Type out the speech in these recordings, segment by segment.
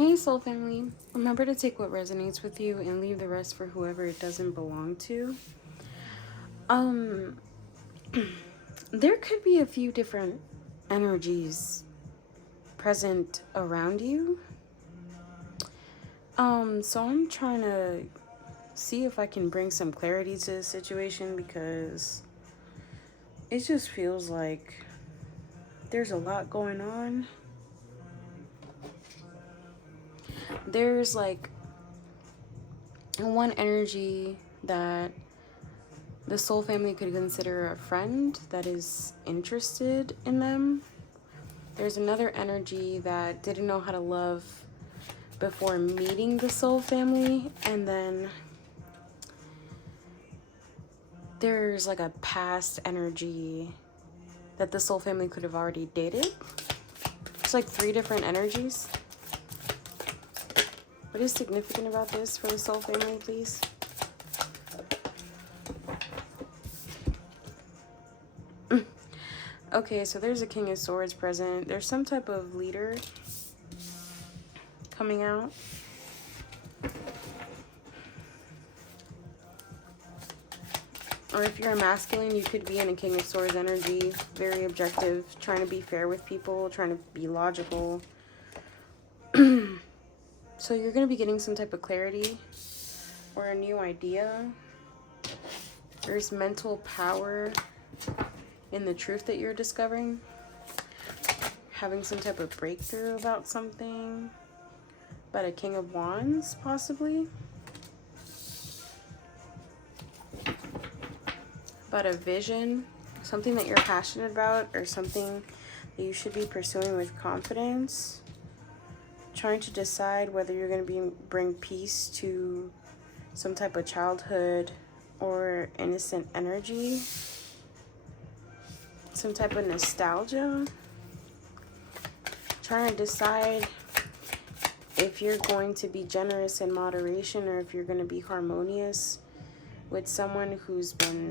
Hey soul family, remember to take what resonates with you and leave the rest for whoever it doesn't belong to. Um there could be a few different energies present around you. So I'm trying to see if I can bring some clarity to the situation because it just feels like there's a lot going on. There's like one energy that the soul family could consider a friend that is interested in them. There's another energy that didn't know how to love before meeting the soul family, and then there's like a past energy that the soul family could have already dated. It's like three different energies. What is significant about this for the soul family, please? Okay, so there's a King of Swords present. There's some type of leader coming out. Or if you're a masculine, you could be in a King of Swords energy. Very objective, trying to be fair with people, trying to be logical. So you're going to be getting some type of clarity or a new idea. There's mental power in the truth that you're discovering. Having some type of breakthrough about something. About a King of Wands, possibly. About a vision. Something that you're passionate about or something that you should be pursuing with confidence. Trying to decide whether you're going to bring peace to some type of childhood or innocent energy. Some type of nostalgia. Trying to decide if you're going to be generous in moderation or if you're going to be harmonious with someone who's been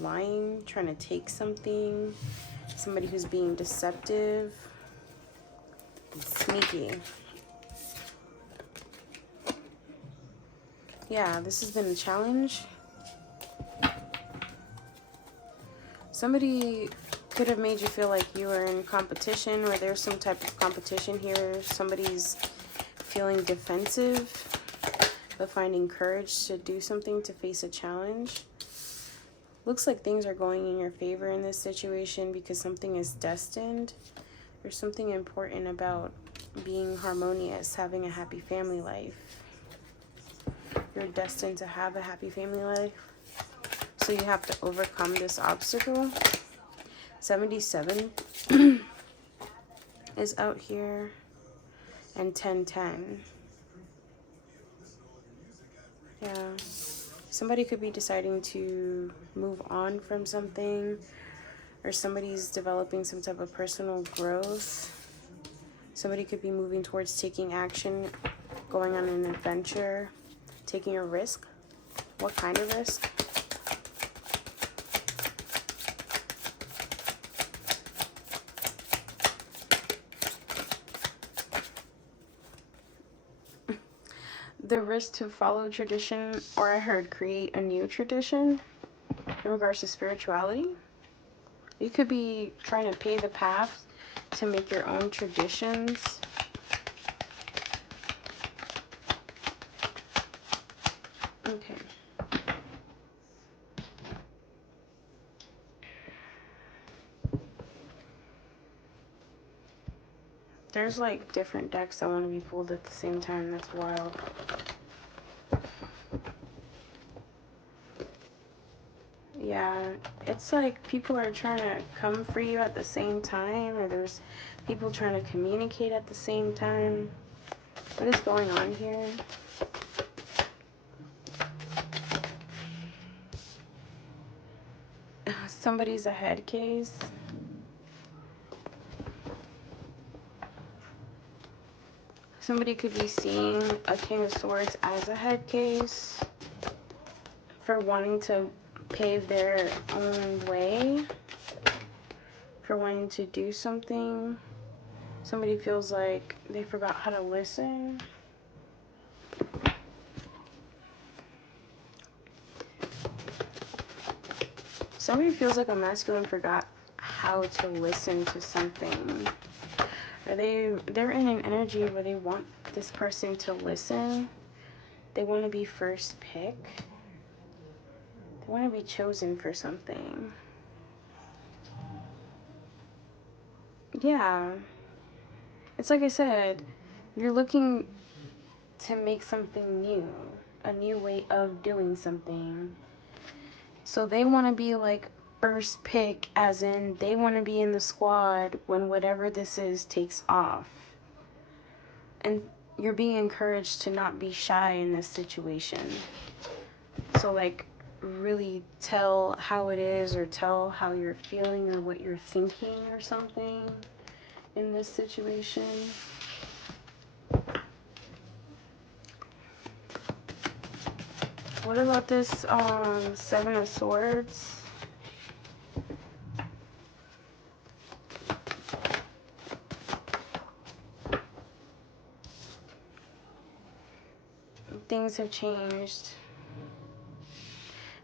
lying, trying to take something, somebody who's being deceptive, sneaky. Yeah, this has been a challenge. Somebody could have made you feel like you were in competition, or there's some type of competition here. Somebody's feeling defensive, but finding courage to do something, to face a challenge. Looks like things are going in your favor in this situation because something is destined. There's something important about being harmonious, having a happy family life. You're destined to have a happy family life. So you have to overcome this obstacle. 77 is out here. And 1010. Yeah. Somebody could be deciding to move on from something. Or somebody's developing some type of personal growth. Somebody could be moving towards taking action, going on an adventure, taking a risk. What kind of risk? The risk to follow tradition, or I heard create a new tradition in regards to spirituality. You could be trying to pave the path to make your own traditions. Okay. There's like different decks that want to be pulled at the same time. That's wild. Yeah, it's like people are trying to come for you at the same time, or there's people trying to communicate at the same time. What is going on here? Somebody's a head case. Somebody could be seeing a King of Swords as a head case for wanting to pave their own way, for wanting to do something. Somebody feels like they forgot how to listen. Somebody feels like a masculine forgot how to listen to something. Or they're in an energy where they want this person to listen. They want to be first pick. They want to be chosen for something. Yeah. It's like I said, you're looking to make something new. A new way of doing something. So they want to be like first pick, as in they want to be in the squad when whatever this is takes off. And you're being encouraged to not be shy in this situation. So like really tell how it is, or tell how you're feeling or what you're thinking or something in this situation. What about this Seven of Swords? Things have changed.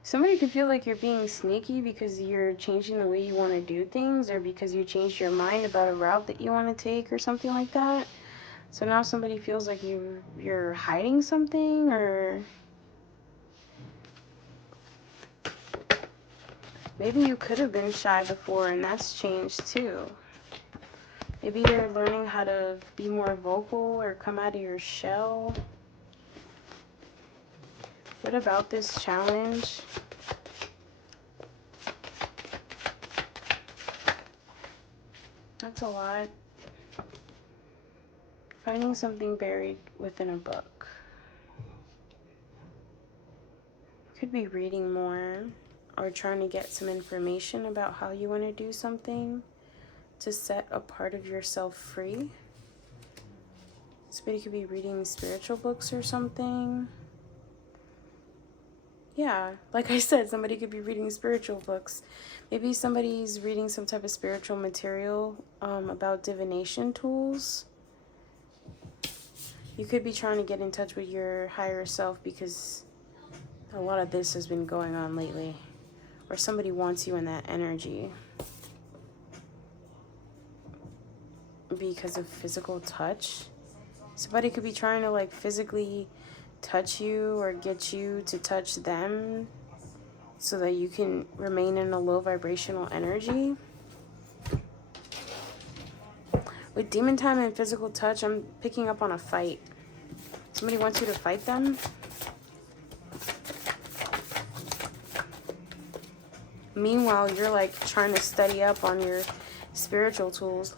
Somebody could feel like you're being sneaky because you're changing the way you want to do things, or because you changed your mind about a route that you want to take or something like that. So now somebody feels like you're hiding something, or maybe you could have been shy before and that's changed too. Maybe you're learning how to be more vocal or come out of your shell. What about this challenge? That's a lot. Finding something buried within a book. Could be reading more, or trying to get some information about how you want to do something to set a part of yourself free. Somebody could be reading spiritual books or something. Yeah, like I said, somebody could be reading spiritual books. Maybe somebody's reading some type of spiritual material about divination tools. You could be trying to get in touch with your higher self because a lot of this has been going on lately. Or somebody wants you in that energy. Because of physical touch. Somebody could be trying to like physically touch you or get you to touch them so that you can remain in a low vibrational energy. With demon time and physical touch, I'm picking up on a fight. Somebody wants you to fight them. Meanwhile, you're like trying to study up on your spiritual tools.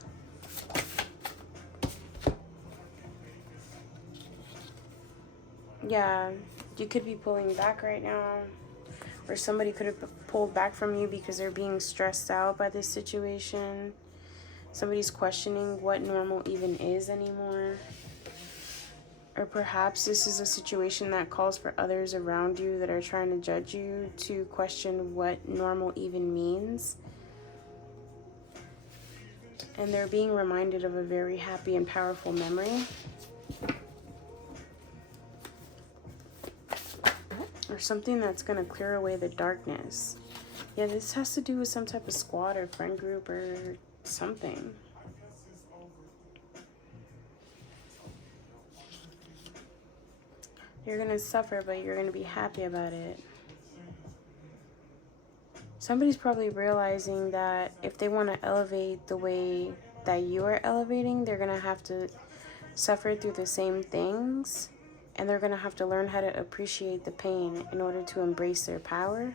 Yeah, you could be pulling back right now. Or somebody could have pulled back from you because they're being stressed out by this situation. Somebody's questioning what normal even is anymore. Or perhaps this is a situation that calls for others around you that are trying to judge you to question what normal even means. And they're being reminded of a very happy and powerful memory. Or something that's going to clear away the darkness. Yeah, this has to do with some type of squad or friend group or something. You're going to suffer, but you're going to be happy about it. Somebody's probably realizing that if they want to elevate the way that you are elevating, they're going to have to suffer through the same things. And they're going to have to learn how to appreciate the pain in order to embrace their power.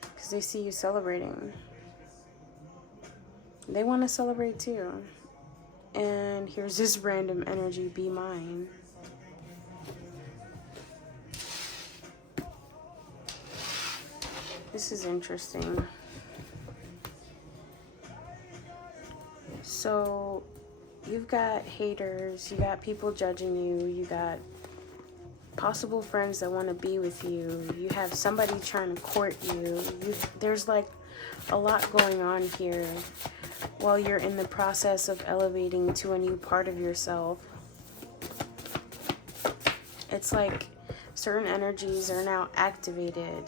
Because they see you celebrating. They want to celebrate too. And here's this random energy, be mine. This is interesting. So you've got haters, you got people judging you, you got possible friends that want to be with you, you have somebody trying to court you. There's like a lot going on here while you're in the process of elevating to a new part of yourself. It's like certain energies are now activated.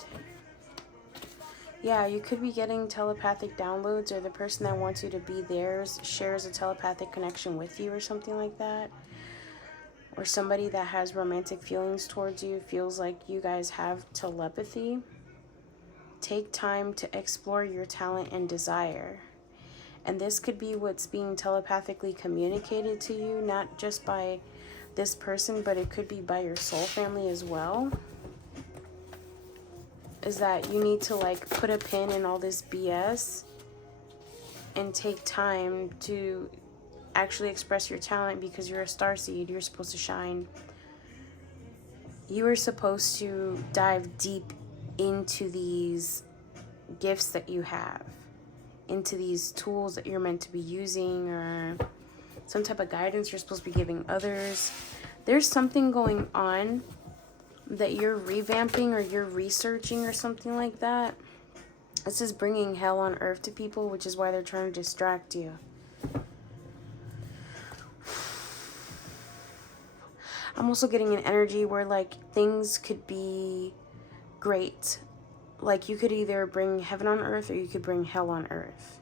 Yeah, you could be getting telepathic downloads, or the person that wants you to be theirs shares a telepathic connection with you or something like that. Or somebody that has romantic feelings towards you feels like you guys have telepathy. Take time to explore your talent and desire. And this could be what's being telepathically communicated to you, not just by this person, but it could be by your soul family as well. Is that you need to like put a pin in all this BS and take time to actually express your talent, because you're a starseed. You're supposed to shine. You are supposed to dive deep into these gifts that you have, into these tools that you're meant to be using, or some type of guidance you're supposed to be giving others. There's something going on that you're revamping or you're researching or something like that. This is bringing hell on earth to people, which is why they're trying to distract you. I'm also getting an energy where like things could be great. Like you could either bring heaven on earth or you could bring hell on earth.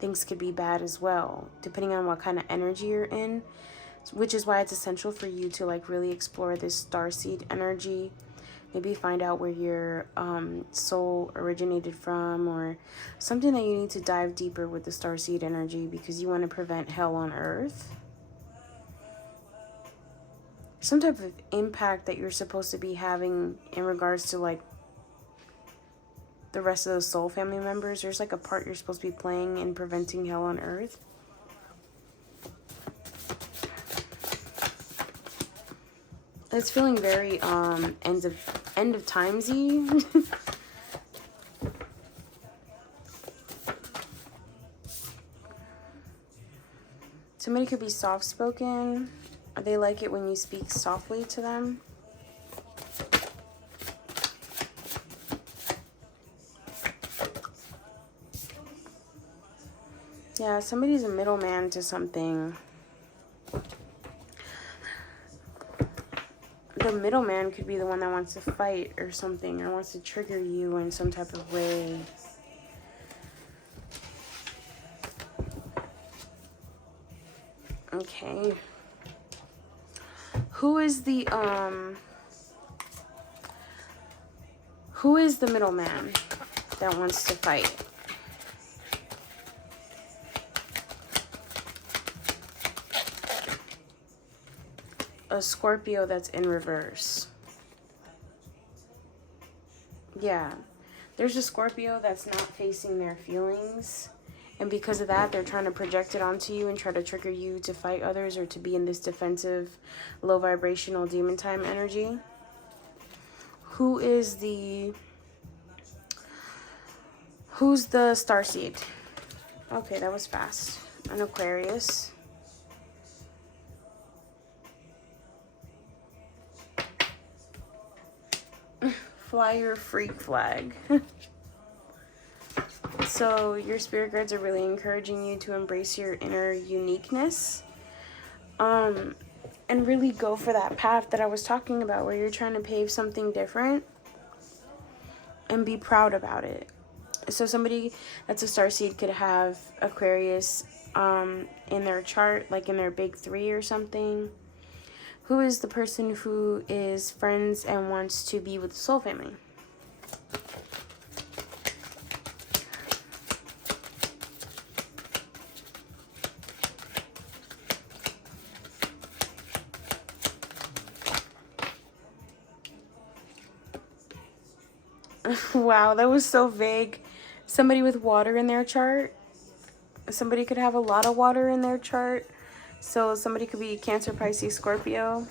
Things could be bad as well, depending on what kind of energy you're in, which is why it's essential for you to like really explore this starseed energy. Maybe find out where your soul originated from, or something that you need to dive deeper with the starseed energy, because you want to prevent hell on earth. Some type of impact that you're supposed to be having in regards to like the rest of those soul family members. There's like a part you're supposed to be playing in preventing hell on earth. It's feeling very end of timesy. Somebody could be soft spoken. They like it when you speak softly to them. Yeah, somebody's a middleman to something. The middleman could be the one that wants to fight or something, or wants to trigger you in some type of way. Okay. Who is the middleman that wants to fight? A Scorpio that's in reverse. Yeah. There's a Scorpio that's not facing their feelings. And because of that, they're trying to project it onto you and try to trigger you to fight others, or to be in this defensive, low vibrational demon time energy. Who's the starseed? Okay, that was fast. An Aquarius. Fly your freak flag. So your spirit guides are really encouraging you to embrace your inner uniqueness, and really go for that path that I was talking about, where you're trying to pave something different and be proud about it. So somebody that's a starseed could have Aquarius in their chart, like in their big 3 or something. Who is the person who is friends and wants to be with the soul family? Wow, that was so vague. Somebody with water in their chart. Somebody could have a lot of water in their chart. So somebody could be Cancer, Pisces, Scorpio.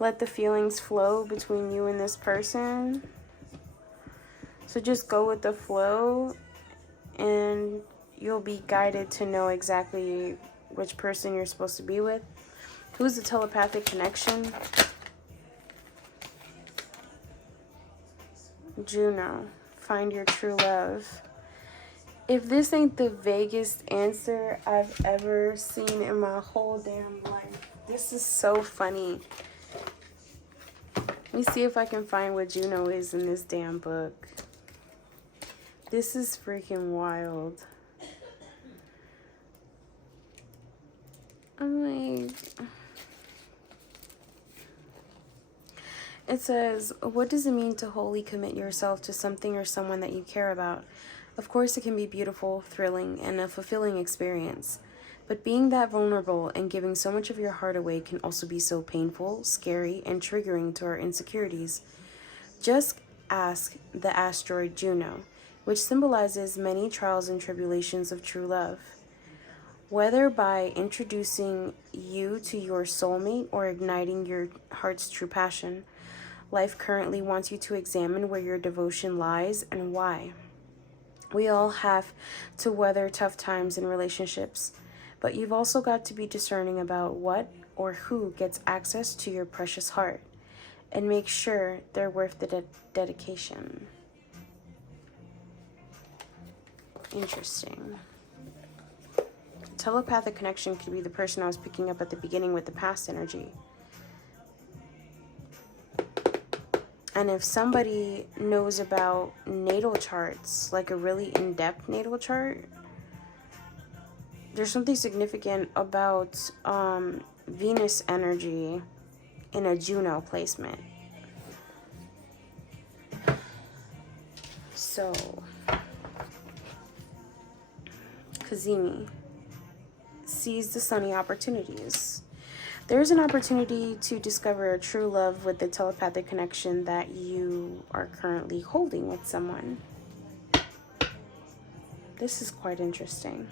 Let the feelings flow between you and this person. So just go with the flow, and you'll be guided to know exactly which person you're supposed to be with. Who's the telepathic connection? Juno. Find your true love. If this ain't the vaguest answer I've ever seen in my whole damn life. This is so funny. Let me see if I can find what Juno is in this damn book. This is freaking wild. I'm like... It says, what does it mean to wholly commit yourself to something or someone that you care about? Of course, it can be beautiful, thrilling, and a fulfilling experience. But being that vulnerable and giving so much of your heart away can also be so painful, scary, and triggering to our insecurities. Just ask the asteroid Juno, which symbolizes many trials and tribulations of true love. Whether by introducing you to your soulmate or igniting your heart's true passion, life currently wants you to examine where your devotion lies and why. We all have to weather tough times in relationships, but you've also got to be discerning about what or who gets access to your precious heart, and make sure they're worth the dedication. Interesting. Telepathic connection could be the person I was picking up at the beginning with the past energy. And if somebody knows about natal charts, like a really in-depth natal chart, there's something significant about Venus energy in a Juno placement. So, Kazemi sees the sunny opportunities. There's an opportunity to discover a true love with the telepathic connection that you are currently holding with someone. This is quite interesting.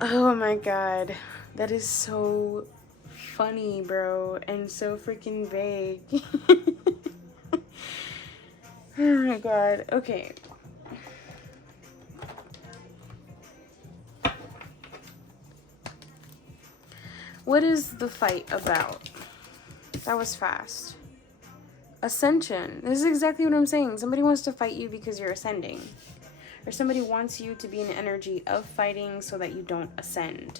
Oh my god. That is so funny, bro, and so freaking vague. Oh my god. Okay. What is the fight about? That was fast. Ascension. This is exactly what I'm saying. Somebody wants to fight you because you're ascending. Or somebody wants you to be in the energy of fighting so that you don't ascend.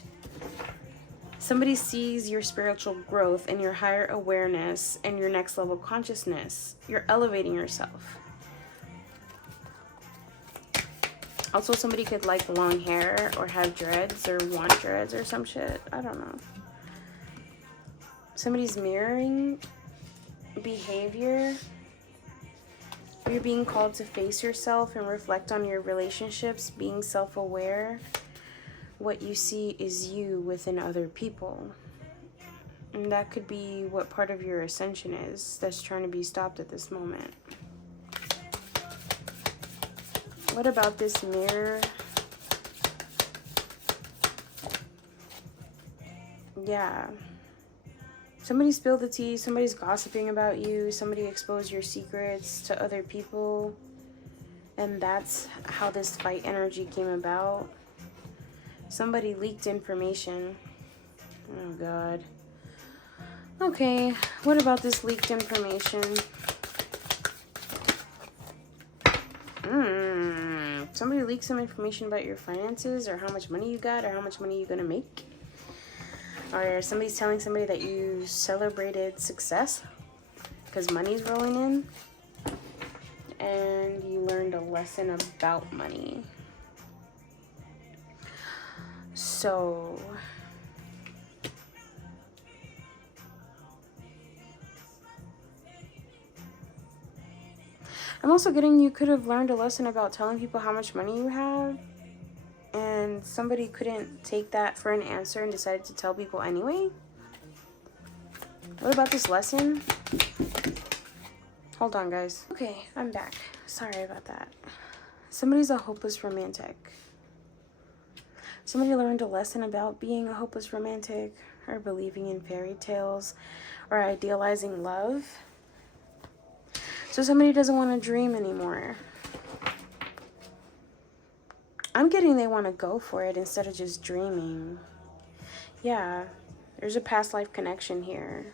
Somebody sees your spiritual growth and your higher awareness and your next level consciousness. You're elevating yourself. Also, somebody could like long hair or have dreads or want dreads or some shit. I don't know. Somebody's mirroring behavior. You're being called to face yourself and reflect on your relationships, being self-aware. What you see is you within other people. And that could be what part of your ascension is that's trying to be stopped at this moment. What about this mirror? Yeah. Somebody spilled the tea, somebody's gossiping about you, somebody exposed your secrets to other people, and that's how this fight energy came about. Somebody leaked information. Oh god. Okay, what about this leaked information? Somebody leaked some information about your finances, or how much money you got, or how much money you're gonna make. Or somebody's telling somebody that you celebrated success because money's rolling in, and you learned a lesson about money. So I'm also getting you could have learned a lesson about telling people how much money you have, and somebody couldn't take that for an answer and decided to tell people anyway. What about this lesson? Hold on, guys. Okay, I'm back. Sorry about that. Somebody's a hopeless romantic. Somebody learned a lesson about being a hopeless romantic, or believing in fairy tales, or idealizing love. So somebody doesn't want to dream anymore. I'm getting they want to go for it instead of just dreaming. Yeah, there's a past life connection here.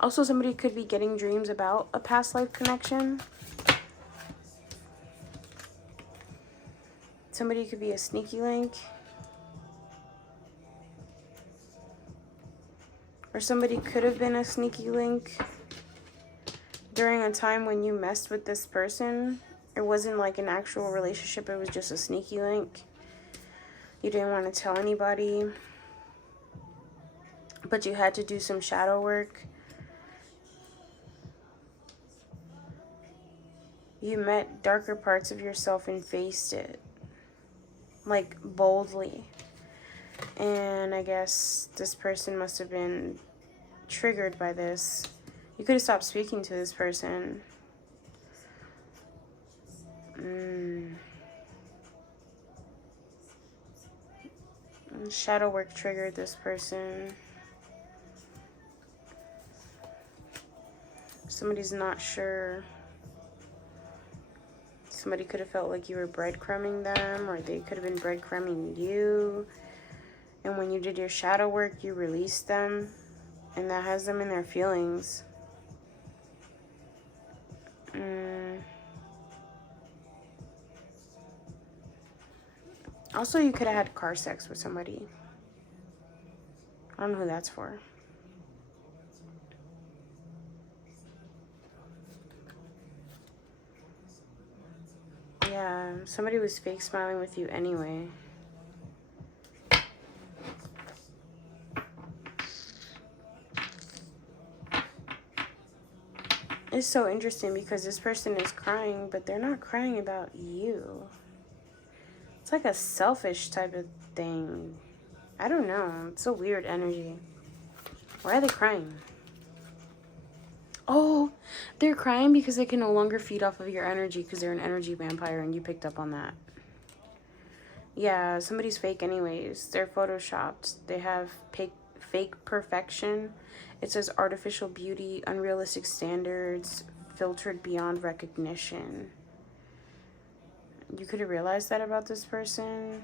Also, somebody could be getting dreams about a past life connection. Somebody could be a sneaky link. Or somebody could have been a sneaky link during a time when you messed with this person. It wasn't like an actual relationship, it was just a sneaky link. You didn't want to tell anybody, but you had to do some shadow work. You met darker parts of yourself and faced it, like, boldly. And I guess this person must have been triggered by this. You could have stopped speaking to this person. Shadow work triggered this person. Somebody's not sure. Somebody could have felt like you were breadcrumbing them, or they could have been breadcrumbing you. And when you did your shadow work, you released them, and that has them in their feelings. Also, you could have had car sex with somebody. I don't know who that's for. Yeah, somebody was fake smiling with you anyway. It's so interesting because this person is crying, but they're not crying about you. It's like a selfish type of thing. I don't know. It's a weird energy. Why are they crying? Oh, they're crying because they can no longer feed off of your energy because they're an energy vampire and you picked up on that. Yeah, somebody's fake anyways. They're photoshopped. They have fake perfection. It says artificial beauty, unrealistic standards, filtered beyond recognition. You could have realized that about this person.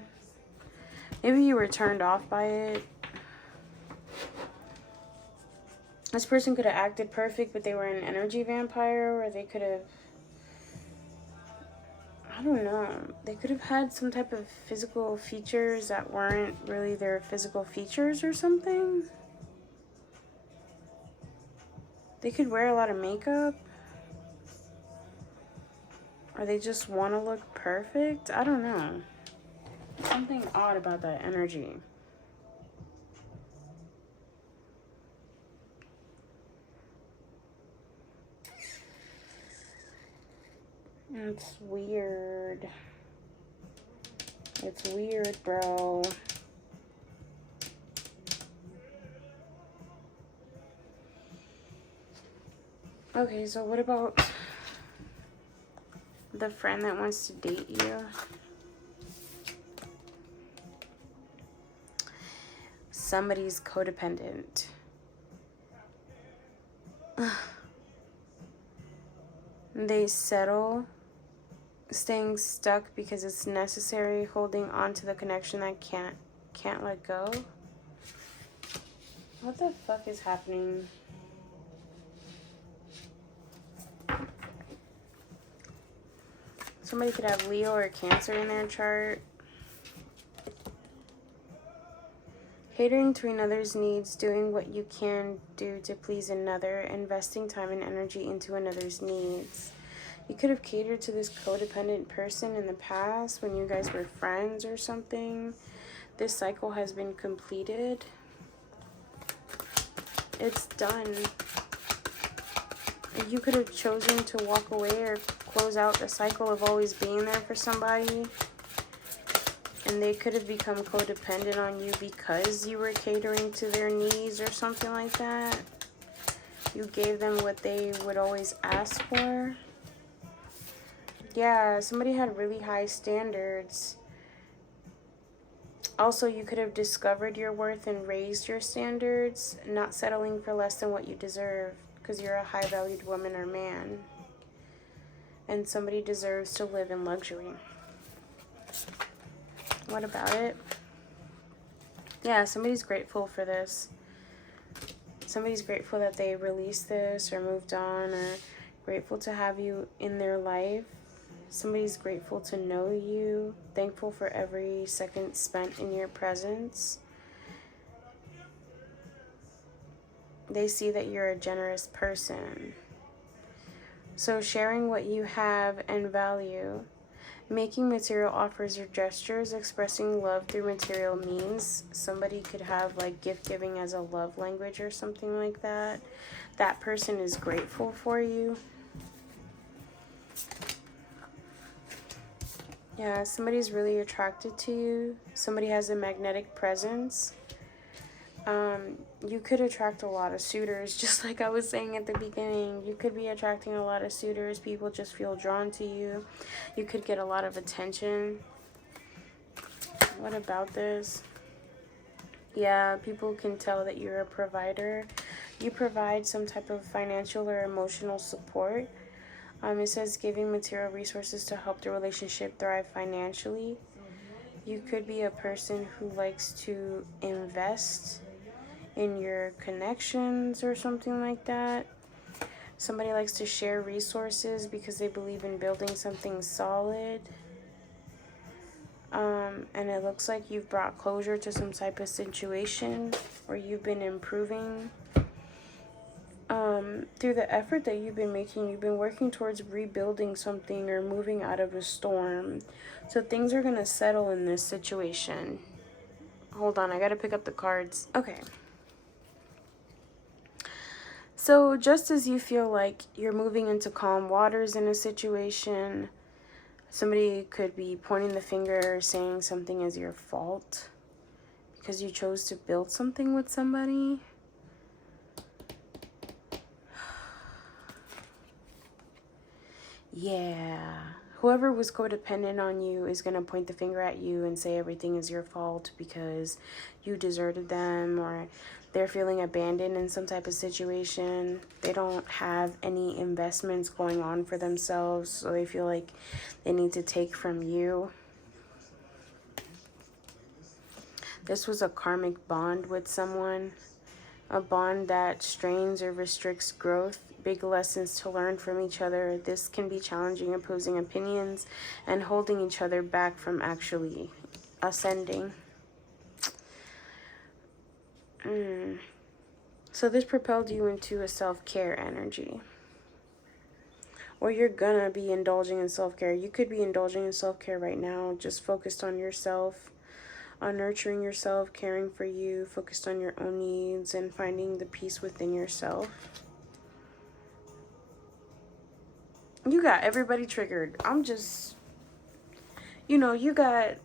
Maybe you were turned off by it. This person could have acted perfect, but they were an energy vampire, or they could have, I don't know, they could have had some type of physical features that weren't really their physical features or something. They could wear a lot of makeup. Or they just want to look perfect. I don't know. Something odd about that energy. It's weird. It's weird, bro. Okay, so what about the friend that wants to date you? Somebody's codependent. They settle, staying stuck because it's necessary, holding on to the connection that can't let go. What the fuck is happening? Somebody could have Leo or Cancer in their chart. Catering to another's needs, doing what you can do to please another, investing time and energy into another's needs. You could have catered to this codependent person in the past when you guys were friends or something. This cycle has been completed. It's done. You could have chosen to walk away or close out the cycle of always being there for somebody. And they could have become codependent on you because you were catering to their needs or something like that. You gave them what they would always ask for. Yeah, somebody had really high standards. Also, you could have discovered your worth and raised your standards, not settling for less than what you deserve because you're a high-valued woman or man. And somebody deserves to live in luxury. What about it? Yeah, somebody's grateful for this. Somebody's grateful that they released this or moved on, or grateful to have you in their life. Somebody's grateful to know you, thankful for every second spent in your presence. They see that you're a generous person. So sharing what you have and value, making material offers or gestures, expressing love through material means. Somebody could have like gift giving as a love language or something like that. That person is grateful for you. Yeah, somebody's really attracted to you. Somebody has a magnetic presence. You could attract a lot of suitors, just like I was saying at the beginning. You could be attracting a lot of suitors. People just feel drawn to you. You could get a lot of attention. What about this? Yeah, people can tell that you're a provider. You provide some type of financial or emotional support. It says giving material resources to help the relationship thrive financially. You could be a person who likes to invest in your connections or something like that. Somebody likes to share resources because they believe in building something solid. And it looks like you've brought closure to some type of situation, or you've been improving. Through the effort that you've been making, you've been working towards rebuilding something or moving out of a storm. So things are going to settle in this situation. Hold on, I got to pick up the cards. Okay. So just as you feel like you're moving into calm waters in a situation, somebody could be pointing the finger, saying something is your fault because you chose to build something with somebody. Yeah. Whoever was codependent on you is going to point the finger at you and say everything is your fault because you deserted them, or they're feeling abandoned in some type of situation. They don't have any investments going on for themselves, so they feel like they need to take from you. This was a karmic bond with someone, a bond that strains or restricts growth. Big lessons to learn from each other. This can be challenging, opposing opinions, and holding each other back from actually ascending. So this propelled you into a self-care energy. Or you're gonna be indulging in self-care. You could be indulging in self-care right now, just focused on yourself, on nurturing yourself, caring for you, focused on your own needs, and finding the peace within yourself. You got everybody triggered. I'm just, you got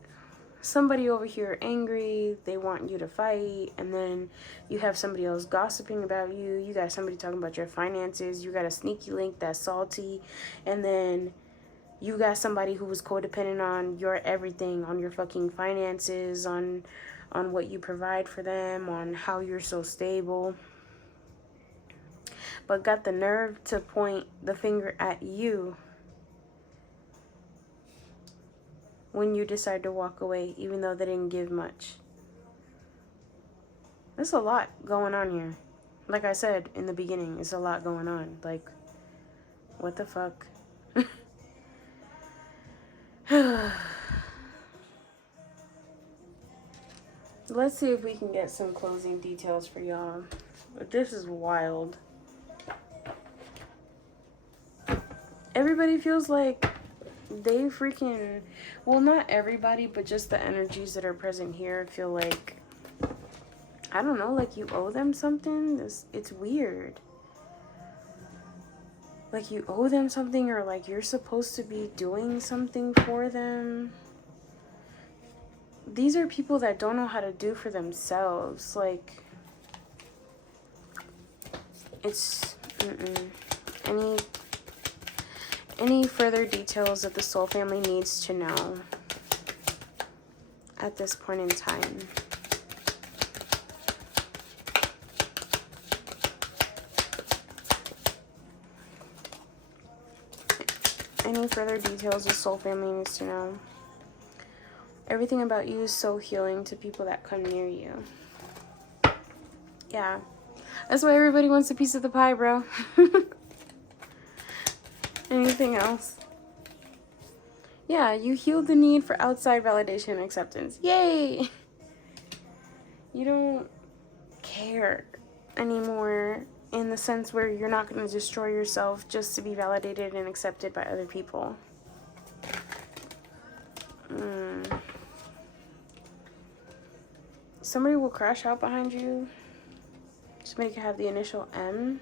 somebody over here angry. They want you to fight. And then you have somebody else gossiping about you. You got somebody talking about your finances. You got a sneaky link that's salty. And then you got somebody who was codependent on your everything, on your fucking finances, on what you provide for them, on how you're so stable. But got the nerve to point the finger at you when you decide to walk away, even though they didn't give much. There's a lot going on here. Like I said in the beginning, it's a lot going on. Like, what the fuck? Let's see if we can get some closing details for y'all. But this is wild. Everybody feels like they freaking, well, not everybody, but just the energies that are present here feel like, I don't know, like you owe them something. It's weird. Like you owe them something, or like you're supposed to be doing something for them. These are people that don't know how to do for themselves. Like, it's, Any further details that the soul family needs to know at this point in time? Any further details the soul family needs to know? Everything about you is so healing to people that come near you. Yeah. That's why everybody wants a piece of the pie, bro. Anything else? Yeah, you healed the need for outside validation and acceptance. Yay! You don't care anymore in the sense where you're not going to destroy yourself just to be validated and accepted by other people. Somebody will crash out behind you. Somebody could have the initial M.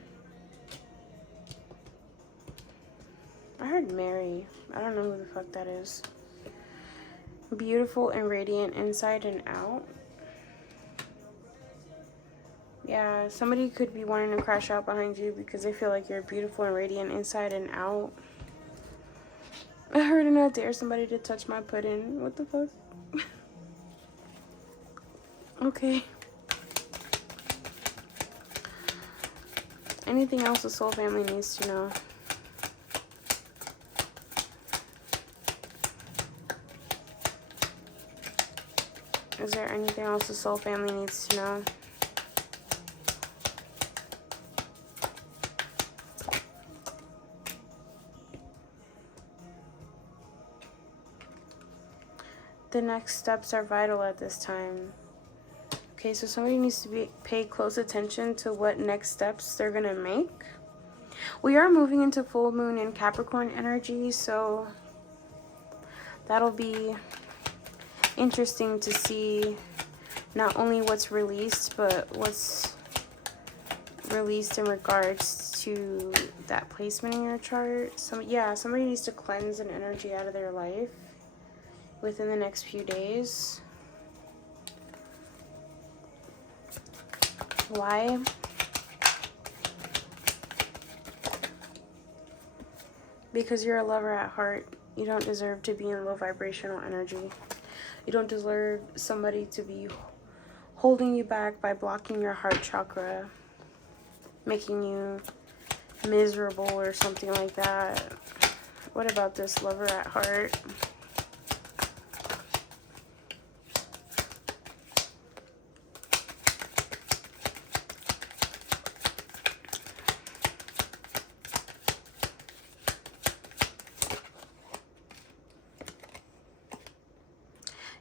I heard Mary. I don't know who the fuck that is. Beautiful and radiant inside and out. Yeah, somebody could be wanting to crash out behind you because they feel like you're beautiful and radiant inside and out. I heard and I dare somebody to touch my pudding. What the fuck? Okay. Anything else the soul family needs to know? Is there anything else the soul family needs to know? The next steps are vital at this time. Okay, so somebody needs to pay close attention to what next steps they're gonna make. We are moving into full moon in Capricorn energy, so that'll be interesting to see not only what's released, but what's released in regards to that placement in your chart. So yeah, somebody needs to cleanse an energy out of their life within the next few days. Why? Because you're a lover at heart. You don't deserve to be in low vibrational energy. You don't deserve somebody to be holding you back by blocking your heart chakra, making you miserable or something like that. What about this lover at heart?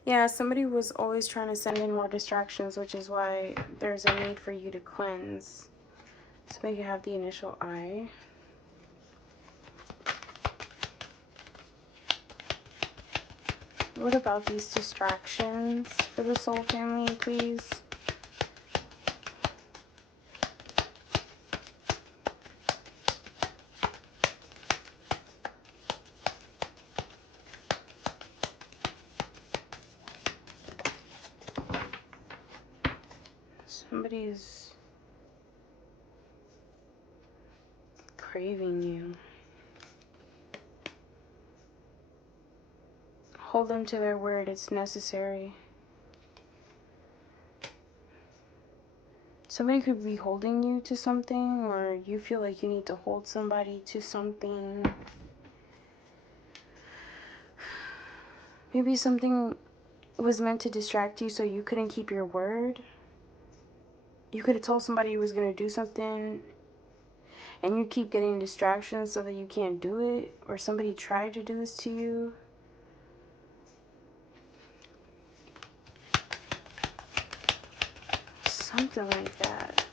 Yeah, somebody was always trying to send in more distractions, which is why there's a need for you to cleanse. So make you have the initial I. What about these distractions for the soul family, please? Somebody's craving you. Hold them to their word. It's necessary. Somebody could be holding you to something, or you feel like you need to hold somebody to something. Maybe something was meant to distract you so you couldn't keep your word. You could have told somebody you was going to do something, and you keep getting distractions so that you can't do it, or somebody tried to do this to you. Something like that.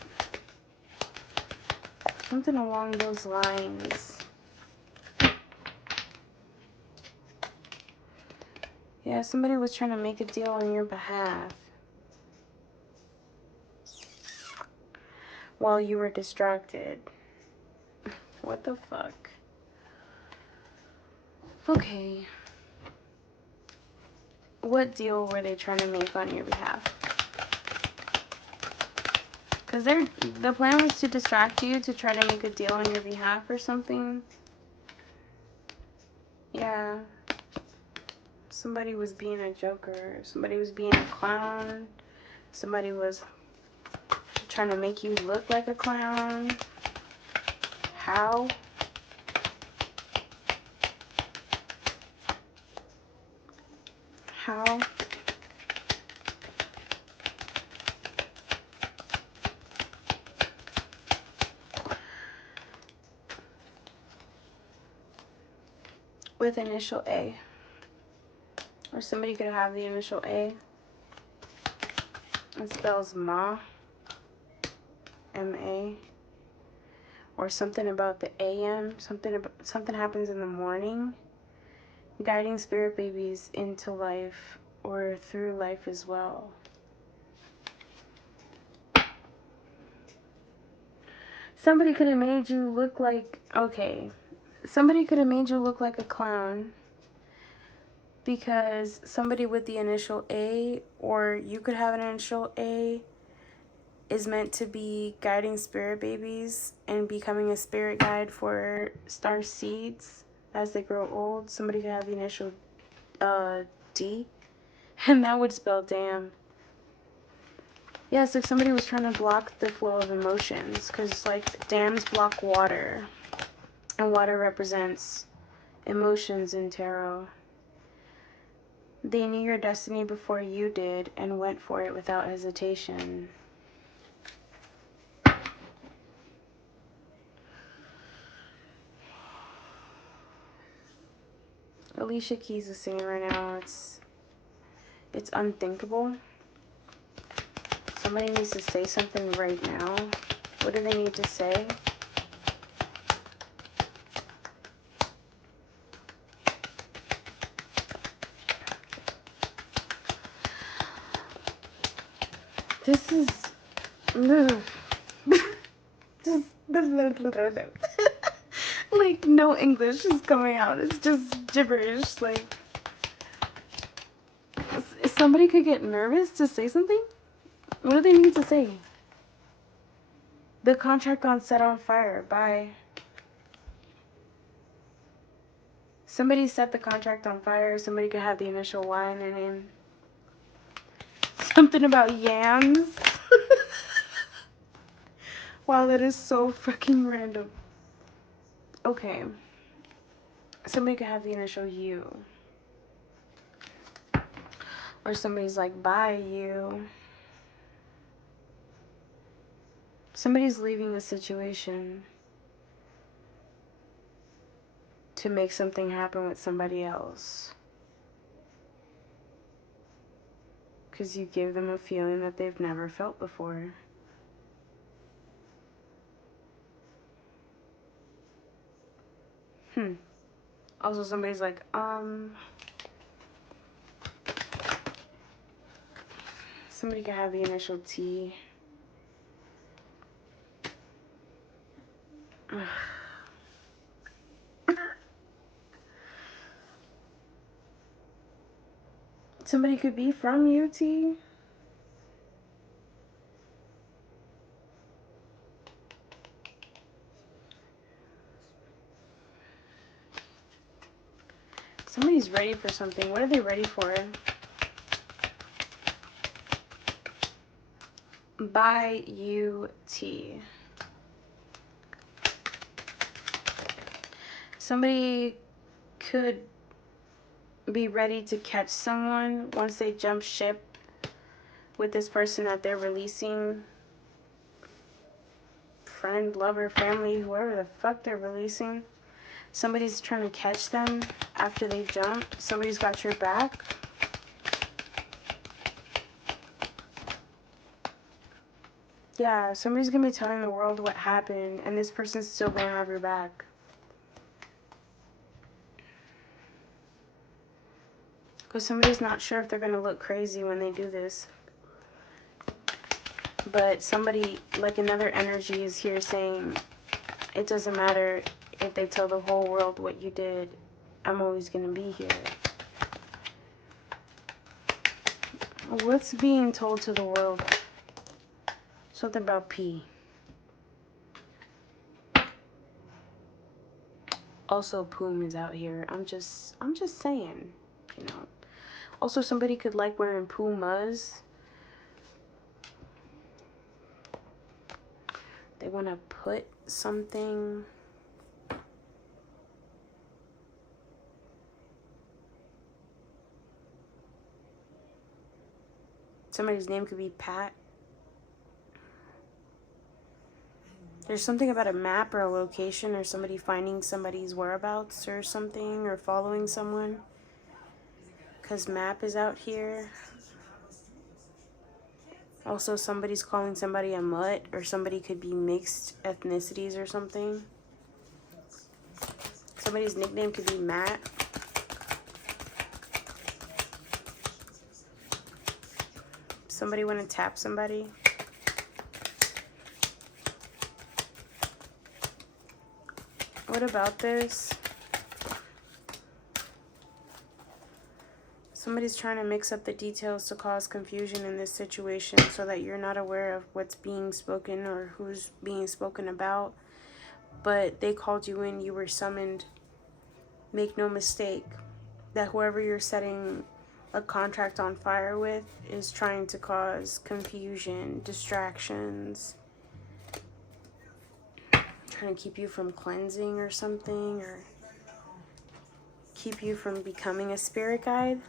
Something along those lines. Yeah, somebody was trying to make a deal on your behalf while you were distracted. What the fuck? Okay. What deal were they trying to make on your behalf? Because the plan was to distract you, to try to make a deal on your behalf or something. Yeah. Somebody was being a joker. Somebody was being a clown. Somebody was trying to make you look like a clown. How? How? With initial A. Or somebody could have the initial A. It spells Ma. M-A. Or something about the AM. Something happens in the morning. Guiding spirit babies into life or through life as well. Somebody could have made you look like, okay, somebody could have made you look like a clown because somebody with the initial A, or you could have an initial A, is meant to be guiding spirit babies and becoming a spirit guide for star seeds as they grow old. Somebody could have the initial D, and that would spell damn. Yes, if somebody was trying to block the flow of emotions, because like dams block water, and water represents emotions in tarot. They knew your destiny before you did and went for it without hesitation. Alicia Keys is saying right now it's unthinkable. Somebody needs to say something right now. What do they need to say? This is like no English is coming out. It's just gibberish. Like somebody could get nervous to say something. What do they need to say? The contract got set on fire by... Somebody set the contract on fire. Somebody could have the initial Y in their name. Something about yams. Wow, that is so fucking random. Okay. Somebody could have the initial U. Or somebody's like, bye, you. Somebody's leaving the situation to make something happen with somebody else. Because you give them a feeling that they've never felt before. Also, somebody's like, somebody could have the initial T. Somebody could be from UT. Somebody's ready for something. What are they ready for? By UT. Somebody could be ready to catch someone once they jump ship with this person that they're releasing. Friend, lover, family, whoever the fuck they're releasing. Somebody's trying to catch them after they jump. Somebody's got your back. Yeah, somebody's gonna be telling the world what happened, and this person's still gonna have your back. Because somebody's not sure if they're gonna look crazy when they do this. But somebody, like another energy, is here saying, it doesn't matter if they tell the whole world what you did, I'm always gonna be here. What's being told to the world? Something about P. Also, Poom is out here. I'm just saying, you know. Also, somebody could like wearing Pumas. They want to put something. Somebody's name could be Pat. There's something about a map or a location or somebody finding somebody's whereabouts or something or following someone. because map is out here. Also, somebody's calling somebody a mutt, or somebody could be mixed ethnicities or something. Somebody's nickname could be Matt. Somebody want to tap somebody. What about this? Somebody's trying to mix up the details to cause confusion in this situation so that you're not aware of what's being spoken or who's being spoken about. But they called you in, you were summoned. Make no mistake that whoever you're setting a contract on fire with is trying to cause confusion, distractions, trying to keep you from cleansing or something, or keep you from becoming a spirit guide.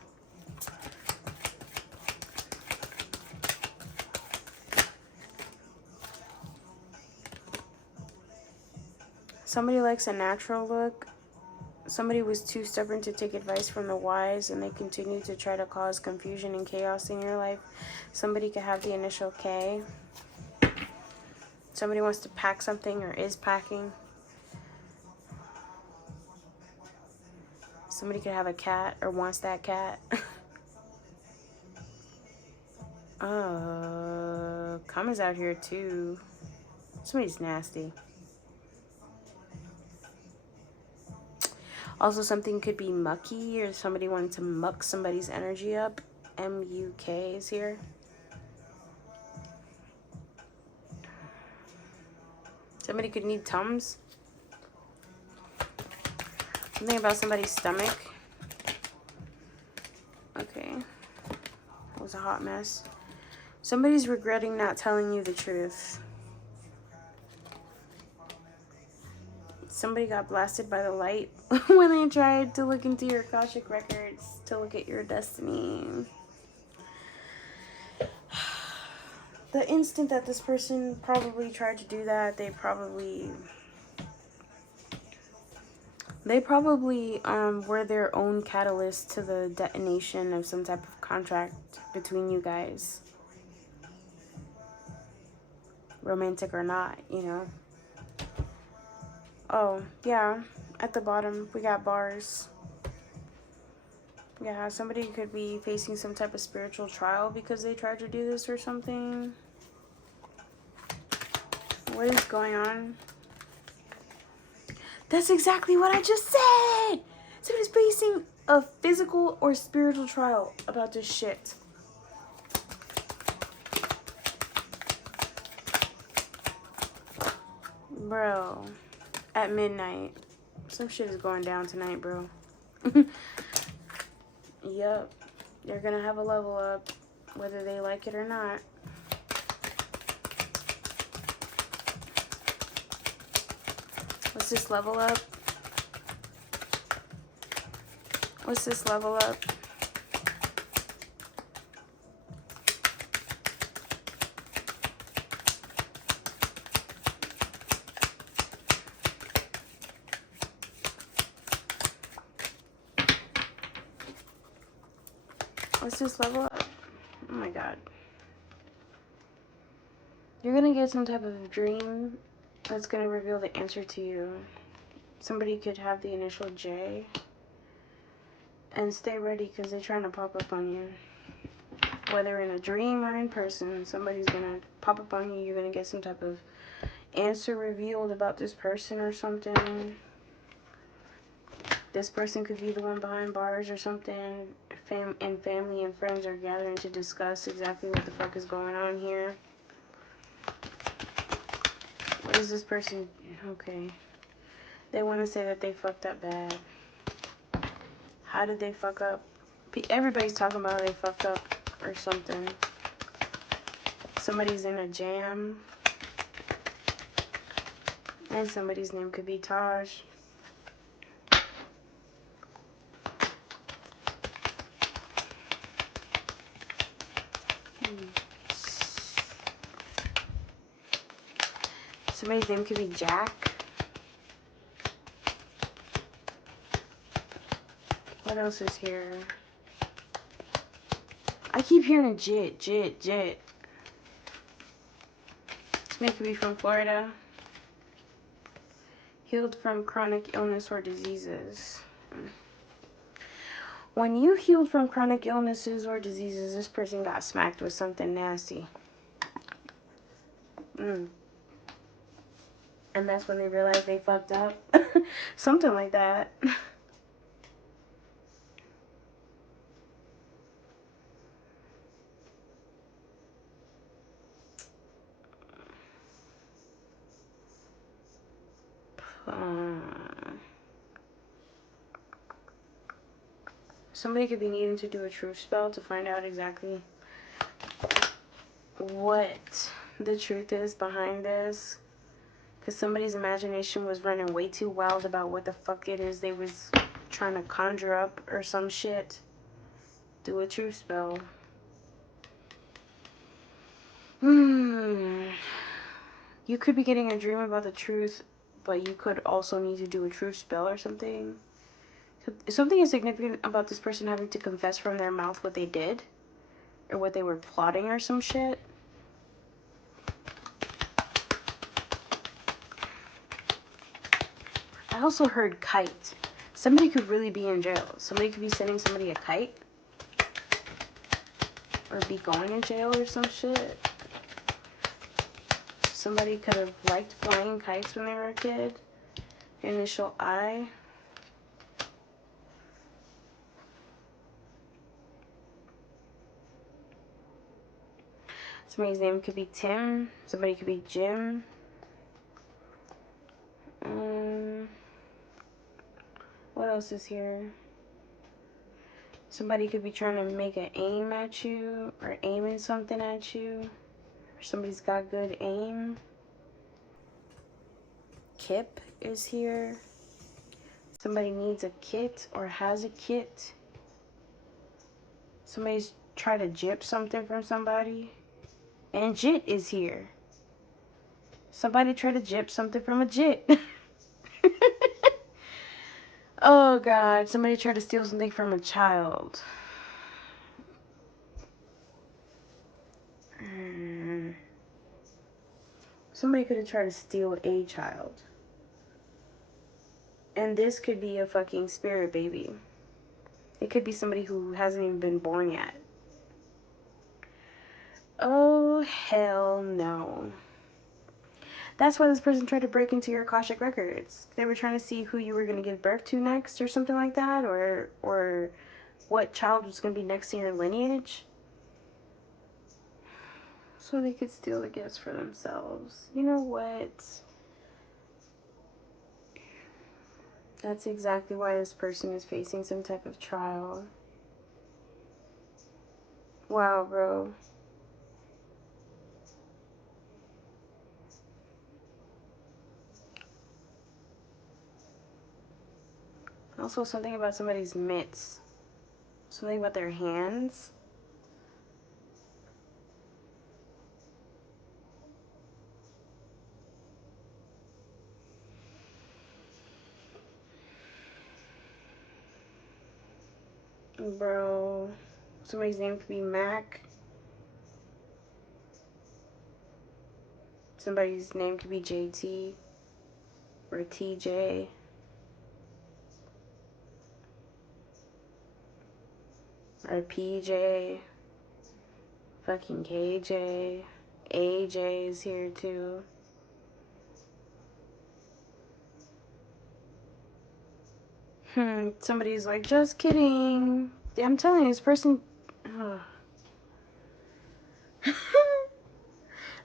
Somebody likes a natural look. Somebody was too stubborn to take advice from the wise, and they continue to try to cause confusion and chaos in your life. Somebody could have the initial K. Somebody wants to pack something or is packing. Somebody could have a cat or wants that cat. Kama's out here too. Somebody's nasty. Also, something could be mucky, or somebody wanting to muck somebody's energy up. M-U-K is here. Somebody could need Tums. Something about somebody's stomach. Okay. That was a hot mess. Somebody's regretting not telling you the truth. Somebody got blasted by the light when they tried to look into your Akashic records to look at your destiny. The instant that this person probably tried to do that, they probably were their own catalyst to the detonation of some type of contract between you guys. Romantic or not, you know. Oh, yeah. At the bottom, we got bars. Yeah, somebody could be facing some type of spiritual trial because they tried to do this or something. What is going on? That's exactly what I just said! Somebody's facing a physical or spiritual trial about this shit. Bro. At midnight. Some shit is going down tonight, bro. Yep. They're gonna have a level up, whether they like it or not. What's this level up? What's this level up? What's this level up? Oh my god. You're gonna get some type of dream that's gonna reveal the answer to you. Somebody could have the initial J. And stay ready because they're trying to pop up on you. Whether in a dream or in person, somebody's gonna pop up on you. You're gonna get some type of answer revealed about this person or something. This person could be the one behind bars or something. And family and friends are gathering to discuss exactly what the fuck is going on here. What is this person? Okay. They want to say that they fucked up bad. How did they fuck up? Everybody's talking about they fucked up or something. Somebody's in a jam. And somebody's name could be Taj. Somebody's name could be Jack. What else is here? I keep hearing jit, jit, jit. Somebody could be from Florida. Healed from chronic illness or diseases. When you healed from chronic illnesses or diseases, this person got smacked with something nasty. And that's when they realized they fucked up. Something like that. Somebody could be needing to do a truth spell to find out exactly what the truth is behind this. Because somebody's imagination was running way too wild about what the fuck it is they was trying to conjure up or some shit. Do a truth spell. You could be getting a dream about the truth, but you could also need to do a truth spell or something. Something is significant about this person having to confess from their mouth what they did. Or what they were plotting or some shit. I also heard kite. Somebody could really be in jail. Somebody could be sending somebody a kite. Or be going in jail or some shit. Somebody could have liked flying kites when they were a kid. Initial I. Somebody's name could be Tim. Somebody could be Jim. What else is here? Somebody could be trying to make an aim at you. Or aiming something at you. Or somebody's got good aim. Kip is here. Somebody needs a kit or has a kit. Somebody's trying to jip something from somebody. And jit is here. Somebody tried to jip something from a jit. Oh god, somebody tried to steal something from a child. Somebody could have tried to steal a child. And this could be a fucking spirit baby. It could be somebody who hasn't even been born yet. Oh, hell no. That's why this person tried to break into your Akashic records. They were trying to see who you were going to give birth to next or something like that. Or what child was going to be next in your lineage. So they could steal the gifts for themselves. You know what? That's exactly why this person is facing some type of trial. Wow, bro. Also, something about somebody's mitts. Something about their hands. Bro. Somebody's name could be Mac. Somebody's name could be JT. Or TJ. Or PJ. Fucking KJ. AJ is here too. Somebody's like, just kidding. I'm telling you, this person...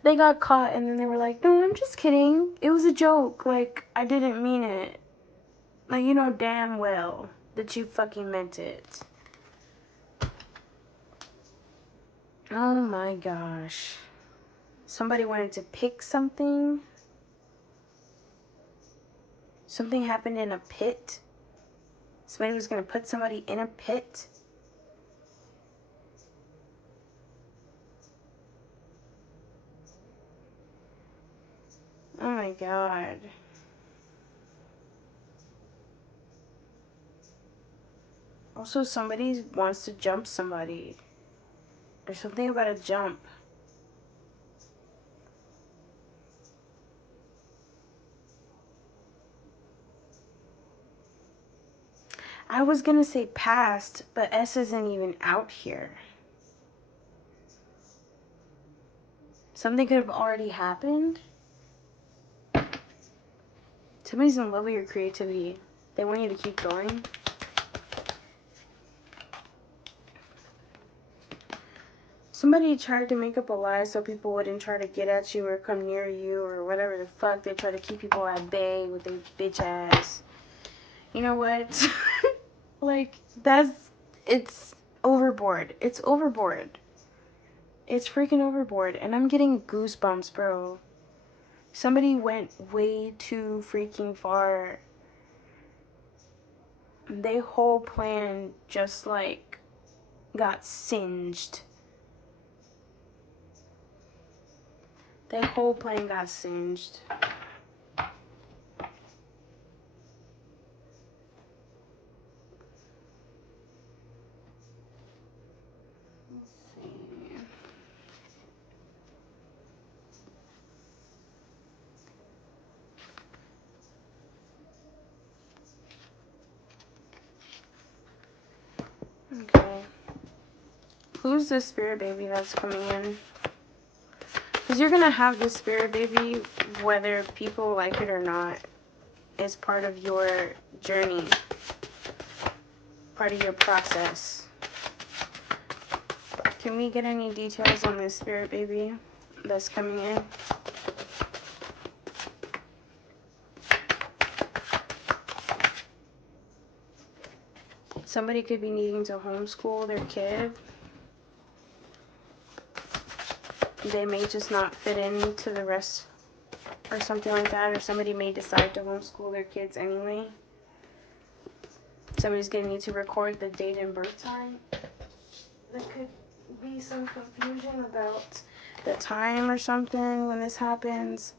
They got caught and then they were like, no, I'm just kidding. It was a joke. Like, I didn't mean it. Like, you know damn well that you fucking meant it. Oh my gosh. Somebody wanted to pick something. Something happened in a pit. Somebody was going to put somebody in a pit. Oh my god. Also, somebody wants to jump somebody. There's something about a jump. I was gonna say past, but S isn't even out here. Something could have already happened. Somebody's in love with your creativity. They want you to keep going. Somebody tried to make up a lie so people wouldn't try to get at you or come near you or whatever the fuck. They try to keep people at bay with their bitch ass. You know what? Like, it's overboard. It's overboard. It's freaking overboard. And I'm getting goosebumps, bro. Somebody went way too freaking far. Their whole plan just, like, got singed. Their whole plan got singed. Okay. Who's the spirit baby that's coming in? Because you're going to have this spirit baby whether people like it or not. It's part of your journey. Part of your process. Can we get any details on this spirit baby that's coming in? Somebody could be needing to homeschool their kid. They may just not fit into the rest or something like that. Or somebody may decide to homeschool their kids anyway. Somebody's going to need to record the date and birth time. There could be some confusion about the time or something when this happens.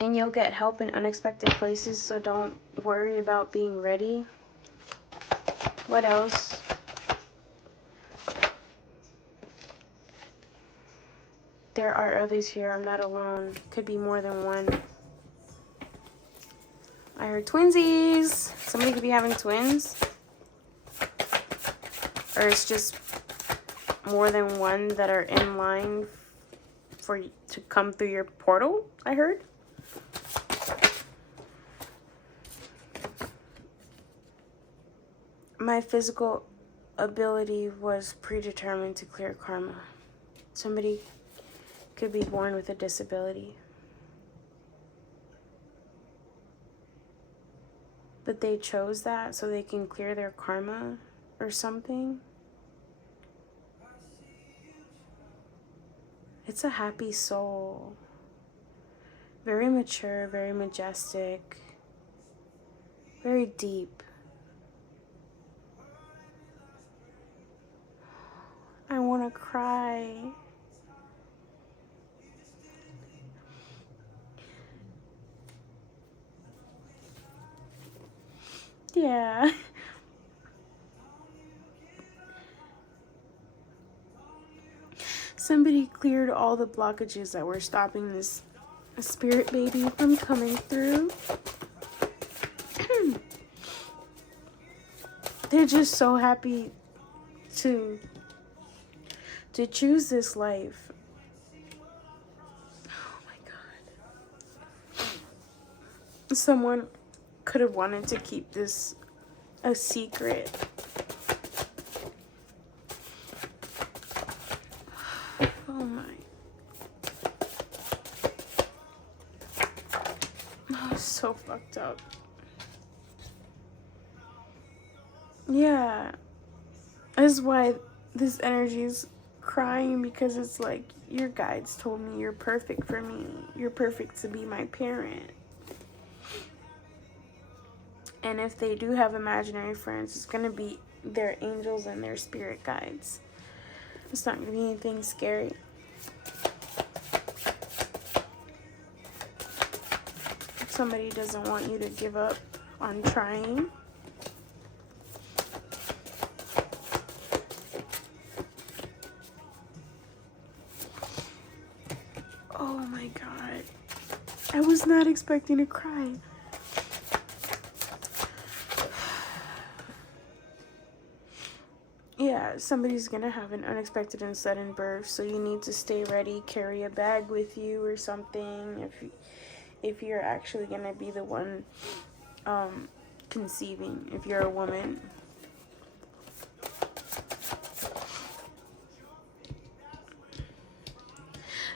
And you'll get help in unexpected places, so don't worry about being ready. What else? There are others here. I'm not alone. Could be more than one. I heard twinsies. Somebody could be having twins. Or it's just more than one that are in line for you to come through your portal, I heard. My physical ability was predetermined to clear karma. Somebody could be born with a disability. But they chose that so they can clear their karma or something. It's a happy soul. Very mature, very majestic, very deep. I want to cry. Yeah. Somebody cleared all the blockages that were stopping this spirit baby from coming through. They're just so happy to choose this life. Oh my God. Someone could have wanted to keep this a secret. Oh my. Oh, it's so fucked up. Yeah. This is why this energy is crying, because it's like, your guides told me you're perfect for me. You're perfect to be my parent. And if they do have imaginary friends, it's going to be their angels and their spirit guides. It's not going to be anything scary. Somebody doesn't want you to give up on trying. I was not expecting to cry. Yeah, somebody's gonna have an unexpected and sudden birth, so you need to stay ready, carry a bag with you or something if you're actually gonna be the one conceiving, if you're a woman.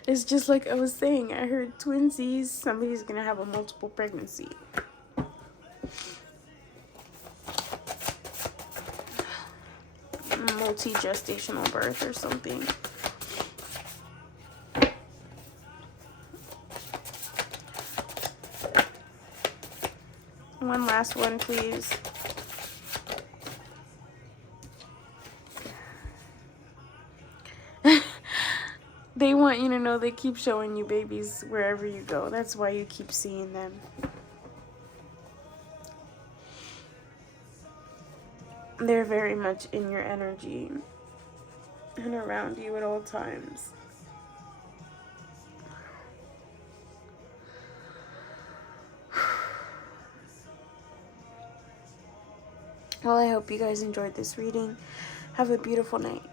It's just like I was saying, I heard twinsies, somebody's gonna have a multiple pregnancy. Multi-gestational birth or something. One last one, please. They want you to know they keep showing you babies wherever you go. That's why you keep seeing them. They're very much in your energy and around you at all times. Well, I hope you guys enjoyed this reading. Have a beautiful night.